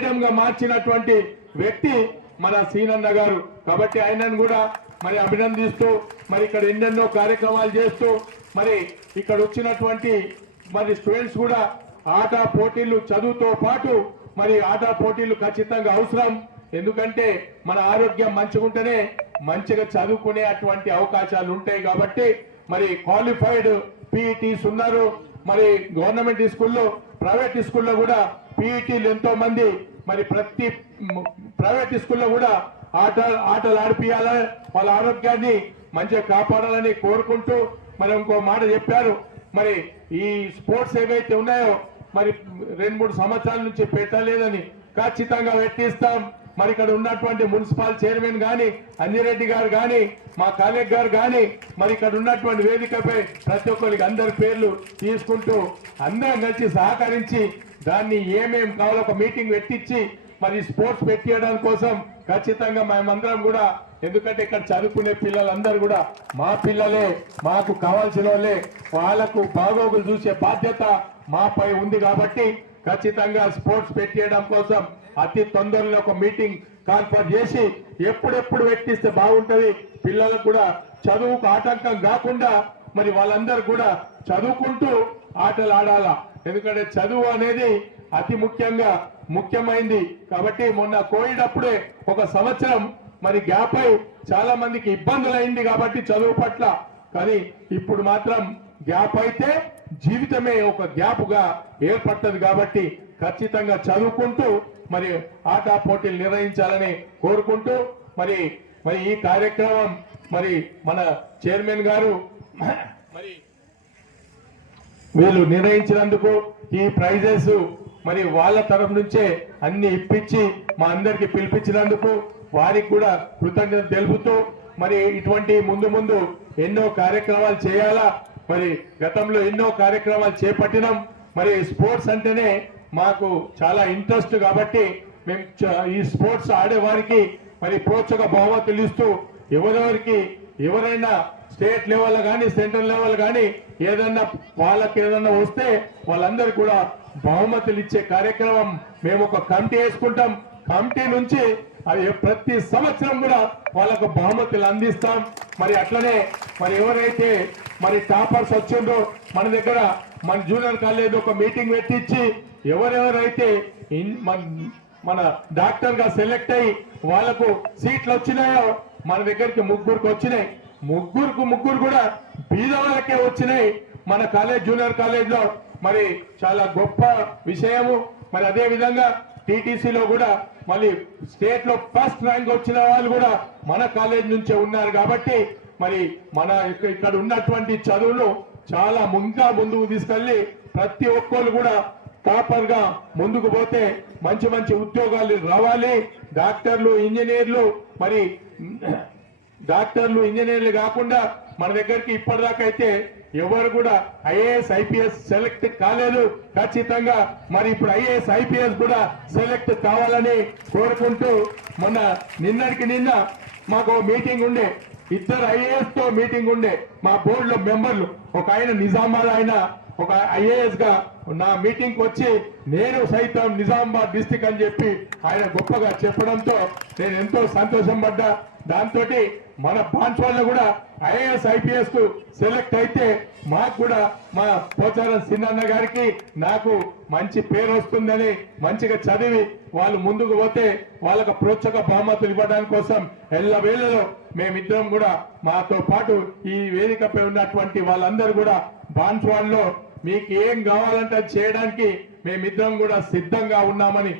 గా మార్చినటువంటి వ్యక్తి మన సీనన్న గారు. కాబట్టి ఆయనను కూడా మరి అభినందిస్తూ మరి ఇక్కడ ఎన్నెన్నో కార్యక్రమాలు చేస్తూ మరి ఇక్కడ వచ్చినటువంటి మరి స్టూడెంట్స్ కూడా ఆట పోటీలు చదువుతో పాటు మరి ఆట పోటీలు ఖచ్చితంగా అవసరం. ఎందుకంటే మన ఆరోగ్యం మంచిగుంటేనే మంచిగా చదువుకునే అటువంటి అవకాశాలు ఉంటాయి కాబట్టి మరి క్వాలిఫైడ్ పీఈటీస్ ఉన్నారు. మరి గవర్నమెంట్ స్కూల్లో ప్రైవేట్ స్కూల్లో కూడా పీఈటీలు ఎంతో మంది మరి ప్రతి ప్రైవేట్ స్కూల్లో కూడా ఆట ఆటలు ఆడిపియాలని వాళ్ళ ఆరోగ్యాన్ని మంచిగా కాపాడాలని కోరుకుంటూ మరి ఇంకో మాట చెప్పారు. మరి ఈ స్పోర్ట్స్ ఏవైతే ఉన్నాయో మరి రెండు మూడు సంవత్సరాల నుంచి పెట్టలేదని ఖచ్చితంగా పెట్టిస్తాం మరి ఇక్కడ ఉన్నటువంటి మున్సిపల్ చైర్మన్ గాని అన్నిరెడ్డి గారు గాని మా కాలేజ్ గారు గాని మరి ఇక్కడ ఉన్నటువంటి వేదికపై ప్రతి ఒక్కరికి అందరి పేర్లు తీసుకుంటూ అందరం కలిసి సహకరించి దాన్ని ఏమేం కావాలో ఒక మీటింగ్ పెట్టించి మరి స్పోర్ట్స్ పెట్టియడం కోసం ఖచ్చితంగా మేమందరం కూడా ఎందుకంటే ఇక్కడ చదువుకునే పిల్లలందరూ కూడా మా పిల్లలే మాకు కావాల్సిన వాళ్ళే వాళ్ళకు బాగోగులు చూసే బాధ్యత మాపై ఉంది కాబట్టి ఖచ్చితంగా స్పోర్ట్స్ పెట్టేయడం కోసం అతి తొందరలో ఒక మీటింగ్ కాన్ఫర్ చేసి ఎప్పుడెప్పుడు పెట్టిస్తే బాగుంటుంది? పిల్లలకు కూడా చదువుకు ఆటంకం కాకుండా మరి వాళ్ళందరూ కూడా చదువుకుంటూ ఆటలు ఆడాలా? ఎందుకంటే చదువు అనేది అతి ముఖ్యంగా ముఖ్యమైంది. కాబట్టి మొన్న కోవిడ్ అప్పుడే ఒక సంవత్సరం మరి గ్యాప్ అయి చాలా మందికి ఇబ్బందులు అయింది కాబట్టి చదువు పట్ల. కానీ ఇప్పుడు మాత్రం గ్యాప్ అయితే జీవితమే ఒక గ్యాప్గా ఏర్పడుతుంది కాబట్టి ఖచ్చితంగా చదువుకుంటూ మరి ఆట పోటీలు నిర్వహించాలని కోరుకుంటూ మరి మరి ఈ కార్యక్రమం మరి మన చైర్మన్ గారు మరి వీళ్ళు నిర్ణయించినందుకు ఈ ప్రైజెస్ మరి వాళ్ళ తరఫు నుంచే అన్ని ఇప్పించి మా అందరికి పిలిపించినందుకు వారికి కూడా కృతజ్ఞత తెలుపుతూ మరి ఇటువంటి ముందు ముందు ఎన్నో కార్యక్రమాలు చేయాలా మరి గతంలో ఎన్నో కార్యక్రమాలు చేపట్టినాం. మరి స్పోర్ట్స్ అంటేనే మాకు చాలా ఇంట్రెస్ట్ కాబట్టి మేము ఈ స్పోర్ట్స్ ఆడేవారికి మరి ప్రోత్సాహ బహుమతులు ఇస్తూ ఎవరెవరికి ఎవరైనా స్టేట్ లెవెల్ కానీ సెంట్రల్ లెవెల్ కానీ ఏదన్నా వాళ్ళకి ఏదన్నా వస్తే వాళ్ళందరూ కూడా బహుమతులు ఇచ్చే కార్యక్రమం మేము ఒక కమిటీ వేసుకుంటాం. కమిటీ నుంచి అది ప్రతి సంవత్సరం కూడా వాళ్ళకు బహుమతులు అందిస్తాం. మరి అట్లనే మరి ఎవరైతే మరి టాపర్స్ వచ్చిండ్రు. మన దగ్గర మన జూనియర్ కాలేజ్ ఒక మీటింగ్ పెట్టించి ఎవరెవరైతే ఇన్- మన- డాక్టర్గా సెలెక్ట్ అయ్యి వాళ్ళకు సీట్లు వచ్చినాయో మన దగ్గరికి ముగ్గురికి వచ్చినాయి. ముగ్గురుకు ముగ్గురు కూడా బీద వాళ్ళకే వచ్చినాయి. మన కాలేజ్ జూనియర్ కాలేజ్లో మరి చాలా గొప్ప విషయము. మరి అదే విధంగా టీటీసీలో కూడా మళ్ళీ స్టేట్లో ఫస్ట్ ర్యాంక్ వచ్చిన వాళ్ళు కూడా మన కాలేజ్ నుంచే ఉన్నారు కాబట్టి మరి మన ఇక్కడ ఉన్నటువంటి చదువులు చాలా ముందుగా ముందుకు తీసుకెళ్ళి ప్రతి ఒక్కరు కూడా టాపర్గా ముందుకు పోతే మంచి మంచి ఉద్యోగాలు రావాలి. డాక్టర్లు ఇంజనీర్లు మరి డాక్టర్లు ఇంజనీర్లు కాకుండా మన దగ్గరికి ఇప్పటిదాకా అయితే ఎవరు కూడా ఐఏఎస్ ఐపీఎస్ సెలెక్ట్ కాలేదు. ఖచ్చితంగా మరి ఇప్పుడు ఐఏఎస్ ఐపీఎస్ కూడా సెలెక్ట్ కావాలని కోరుకుంటూ మొన్న నిన్నటికి నిన్న మాకు మీటింగ్ ఉండే ఇద్దరు ఐఏఎస్తో మీటింగ్ ఉండే మా బోర్డులో మెంబర్లు. ఒక ఆయన నిజామాబాద్ ఆయన ఒక ఐఏఎస్గా నా మీటింగ్ వచ్చి నేను సైతం నిజామాబాద్ డిస్టిక్ అని చెప్పి ఆయన గొప్పగా చెప్పడంతో నేను ఎంతో సంతోషం పడ్డా. దాంతో మన పాంచవాళ్ళు కూడా ఐఏఎస్ ఐపీఎస్కు సెలెక్ట్ అయితే మాకు కూడా మా పోచారం సిన్నన్న గారికి నాకు మంచి పేరు వస్తుందని మంచిగా చదివి వాళ్ళు ముందుకు పోతే వాళ్ళకు ప్రోత్సాహ బహుమతులు ఇవ్వడానికి కోసం ఎల్ల వేళలో మేమిద్దరం కూడా మాతో పాటు ఈ వేదికపై ఉన్నటువంటి వాళ్ళందరూ కూడా బాన్స్వాడలో మీకు ఏం కావాలంటే చేయడానికి మేమిద్దరం కూడా సిద్ధంగా ఉన్నామని